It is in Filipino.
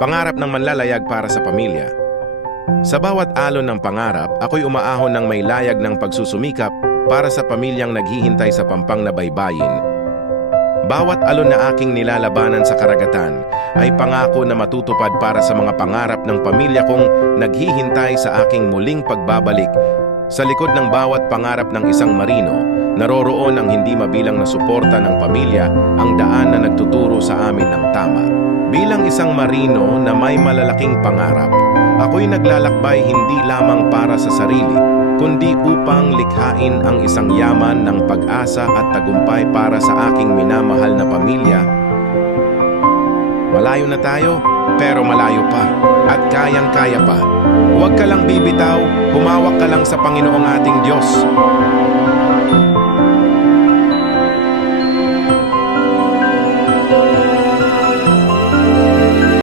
Pangarap ng manlalayag para sa pamilya. Sa bawat alon ng pangarap, ako'y umaahon ng may layag ng pagsusumikap para sa pamilyang naghihintay sa pampang na baybayin. Bawat alon na aking nilalabanan sa karagatan ay pangako na matutupad para sa mga pangarap ng pamilya kong naghihintay sa aking muling pagbabalik. Sa likod ng bawat pangarap ng isang marino, naroroon ang hindi mabilang na suporta ng pamilya ang daan na nagtuturo sa amin ng tama. Bilang isang marino na may malalaking pangarap, ako'y naglalakbay hindi lamang para sa sarili, kundi upang likhain ang isang yaman ng pag-asa at tagumpay para sa aking minamahal na pamilya. Malayo na tayo, pero malayo pa. At kayang-kaya pa. Huwag ka lang bibitaw, humawak ka lang sa Panginoong ating Diyos.